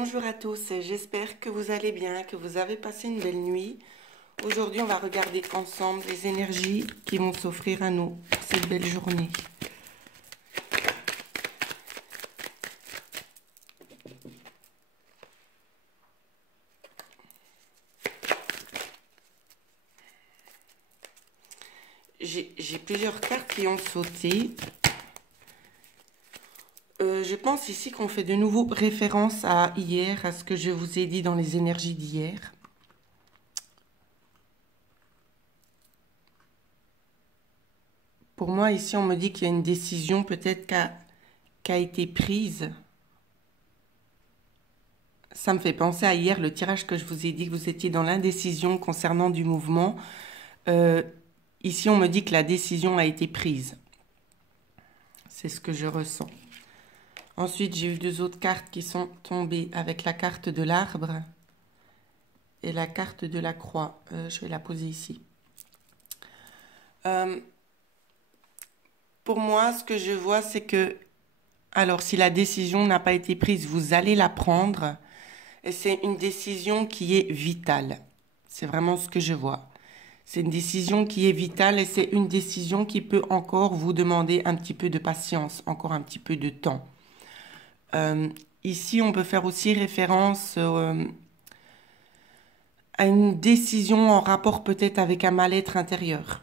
Bonjour à tous, j'espère que vous allez bien, que vous avez passé une belle nuit. Aujourd'hui, on va regarder ensemble les énergies qui vont s'offrir à nous cette belle journée. J'ai plusieurs cartes qui ont sauté. Je pense ici qu'on fait de nouveau référence à hier, à ce que je vous ai dit dans les énergies d'hier. Pour moi, ici, on me dit qu'il y a une décision peut-être qui a été prise. Ça me fait penser à hier, le tirage que je vous ai dit, que vous étiez dans l'indécision concernant du mouvement. Ici, on me dit que la décision a été prise. C'est ce que je ressens. Ensuite, j'ai eu deux autres cartes qui sont tombées avec la carte de l'arbre et la carte de la croix. Je vais la poser ici. Pour moi, ce que je vois, c'est que, alors si la décision n'a pas été prise, vous allez la prendre. Et c'est une décision qui est vitale. C'est vraiment ce que je vois. C'est une décision qui est vitale et c'est une décision qui peut encore vous demander un petit peu de patience, encore un petit peu de temps. Ici, on peut faire aussi référence à une décision en rapport peut-être avec un mal-être intérieur.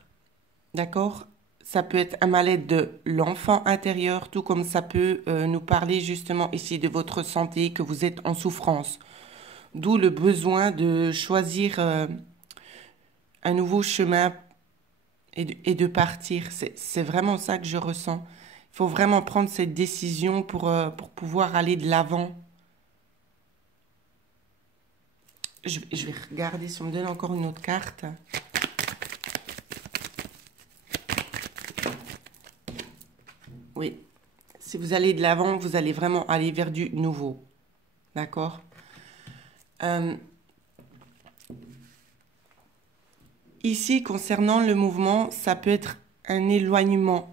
D'accord ? Ça peut être un mal-être de l'enfant intérieur, tout comme ça peut nous parler justement ici de votre santé, que vous êtes en souffrance. D'où le besoin de choisir un nouveau chemin et de partir. C'est vraiment ça que je ressens. Il faut vraiment prendre cette décision pour pouvoir aller de l'avant. Je vais regarder si on me donne encore une autre carte. Oui. Si vous allez de l'avant, vous allez vraiment aller vers du nouveau. D'accord ? Ici, concernant le mouvement, ça peut être un éloignement.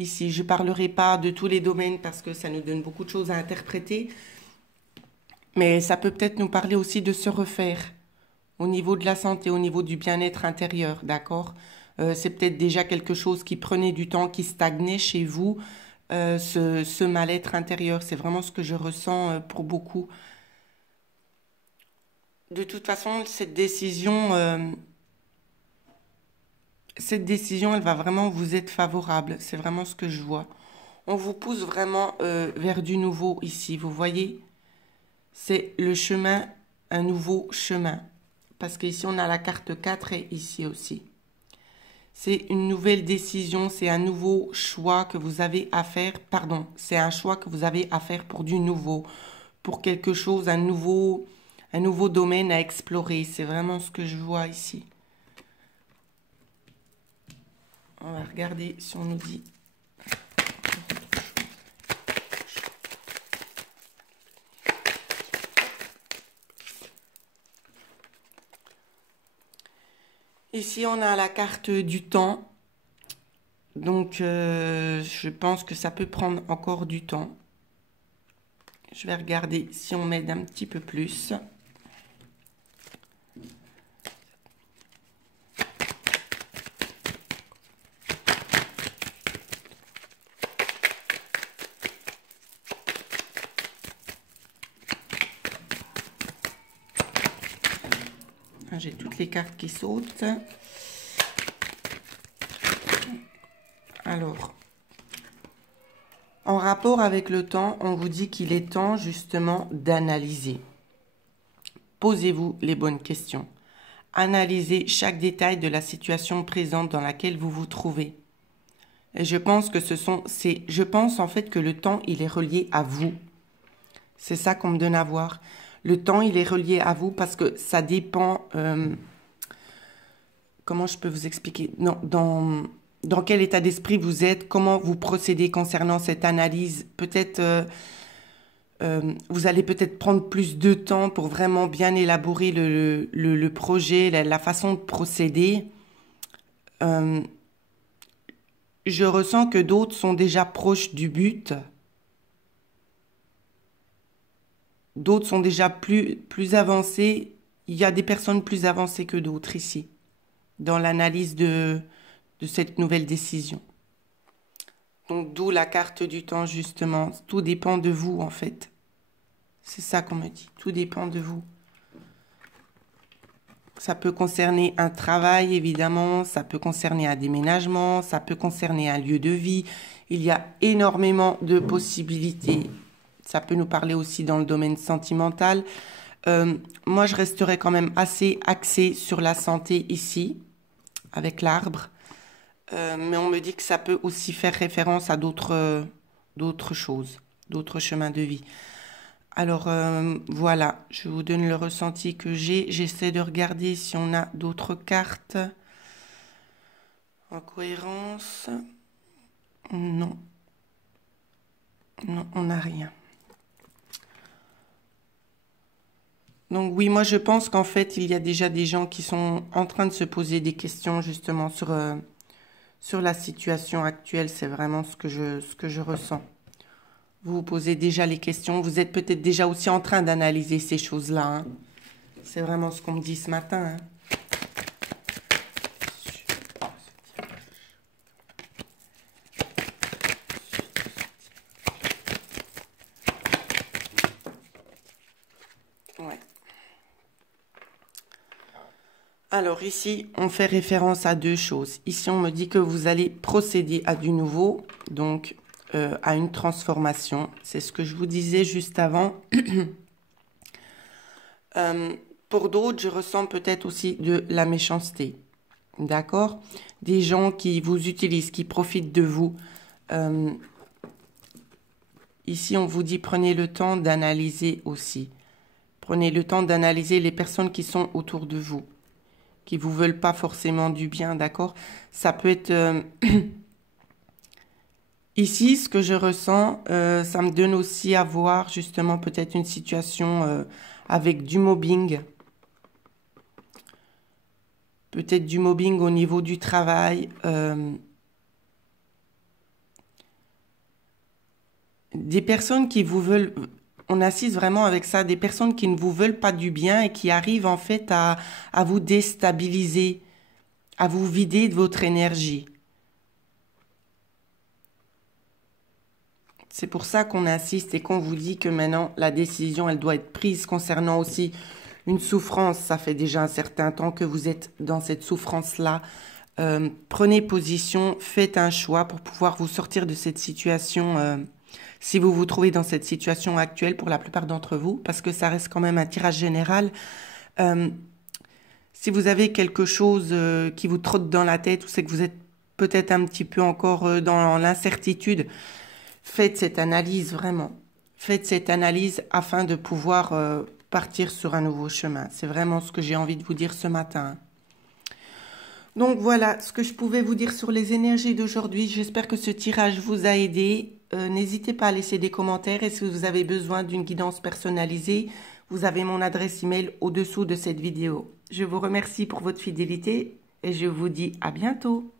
Ici, je ne parlerai pas de tous les domaines parce que ça nous donne beaucoup de choses à interpréter. Mais ça peut peut-être nous parler aussi de se refaire au niveau de la santé, au niveau du bien-être intérieur, d'accord ? C'est peut-être déjà quelque chose qui prenait du temps, qui stagnait chez vous, ce mal-être intérieur. C'est vraiment ce que je ressens pour beaucoup. De toute façon, cette décision, elle va vraiment vous être favorable. C'est vraiment ce que je vois. On vous pousse vraiment vers du nouveau ici, vous voyez ? C'est le chemin, un nouveau chemin. Parce qu'ici, on a la carte 4 et ici aussi. C'est une nouvelle décision, c'est un nouveau choix que vous avez à faire. Pardon, c'est un choix que vous avez à faire pour du nouveau, pour quelque chose, un nouveau domaine à explorer. C'est vraiment ce que je vois ici. On va regarder si on nous dit... Ici, on a la carte du temps. Donc, je pense que ça peut prendre encore du temps. Je vais regarder si on m'aide un petit peu plus. J'ai toutes les cartes qui sautent. Alors, en rapport avec le temps, on vous dit qu'il est temps justement d'analyser. Posez-vous les bonnes questions. Analysez chaque détail de la situation présente dans laquelle vous vous trouvez. Et je pense que je pense en fait que le temps, il est relié à vous. C'est ça qu'on me donne à voir. Le temps, il est relié à vous parce que ça dépend... comment je peux vous expliquer ? Non, dans quel état d'esprit vous êtes, comment vous procédez concernant cette analyse. Peut-être, vous allez peut-être prendre plus de temps pour vraiment bien élaborer le projet, la façon de procéder. Je ressens que d'autres sont déjà proches du but. d'autres sont déjà plus avancés. Il y a des personnes plus avancées que d'autres ici, dans l'analyse de cette nouvelle décision. Donc, d'où la carte du temps, justement. Tout dépend de vous, en fait. C'est ça qu'on me dit. Tout dépend de vous. Ça peut concerner un travail, évidemment. Ça peut concerner un déménagement. Ça peut concerner un lieu de vie. Il y a énormément de possibilités. Ça peut nous parler aussi dans le domaine sentimental. Moi, je resterai quand même assez axée sur la santé ici, avec l'arbre. Mais on me dit que ça peut aussi faire référence à d'autres choses, d'autres chemins de vie. Alors voilà, je vous donne le ressenti que j'ai. J'essaie de regarder si on a d'autres cartes en cohérence. Non. Non, on n'a rien. Donc oui, moi je pense qu'en fait, il y a déjà des gens qui sont en train de se poser des questions justement sur la situation actuelle. C'est vraiment ce que je ressens. Vous vous posez déjà les questions. Vous êtes peut-être déjà aussi en train d'analyser ces choses-là. Hein. C'est vraiment ce qu'on me dit ce matin. Hein. Ouais. Alors ici, on fait référence à deux choses. Ici, on me dit que vous allez procéder à du nouveau, donc à une transformation. C'est ce que je vous disais juste avant. Pour d'autres, je ressens peut-être aussi de la méchanceté. D'accord? Des gens qui vous utilisent, qui profitent de vous. Ici, on vous dit prenez le temps d'analyser aussi. Prenez le temps d'analyser les personnes qui sont autour de vous, qui vous veulent pas forcément du bien, d'accord? Ça peut être... Ici, ce que je ressens, ça me donne aussi à voir justement peut-être une situation avec du mobbing. Peut-être du mobbing au niveau du travail. Des personnes qui vous veulent... On assiste vraiment avec ça, des personnes qui ne vous veulent pas du bien et qui arrivent en fait à vous déstabiliser, à vous vider de votre énergie. C'est pour ça qu'on insiste et qu'on vous dit que maintenant, la décision, elle doit être prise concernant aussi une souffrance. Ça fait déjà un certain temps que vous êtes dans cette souffrance-là. Prenez position, faites un choix pour pouvoir vous sortir de cette situation, si vous vous trouvez dans cette situation actuelle pour la plupart d'entre vous, parce que ça reste quand même un tirage général. Si vous avez quelque chose qui vous trotte dans la tête ou c'est que vous êtes peut-être un petit peu encore dans l'incertitude, faites cette analyse vraiment. Faites cette analyse afin de pouvoir partir sur un nouveau chemin. C'est vraiment ce que j'ai envie de vous dire ce matin. Donc voilà ce que je pouvais vous dire sur les énergies d'aujourd'hui. J'espère que ce tirage vous a aidé. N'hésitez pas à laisser des commentaires et si vous avez besoin d'une guidance personnalisée, vous avez mon adresse email au-dessous de cette vidéo. Je vous remercie pour votre fidélité et je vous dis à bientôt.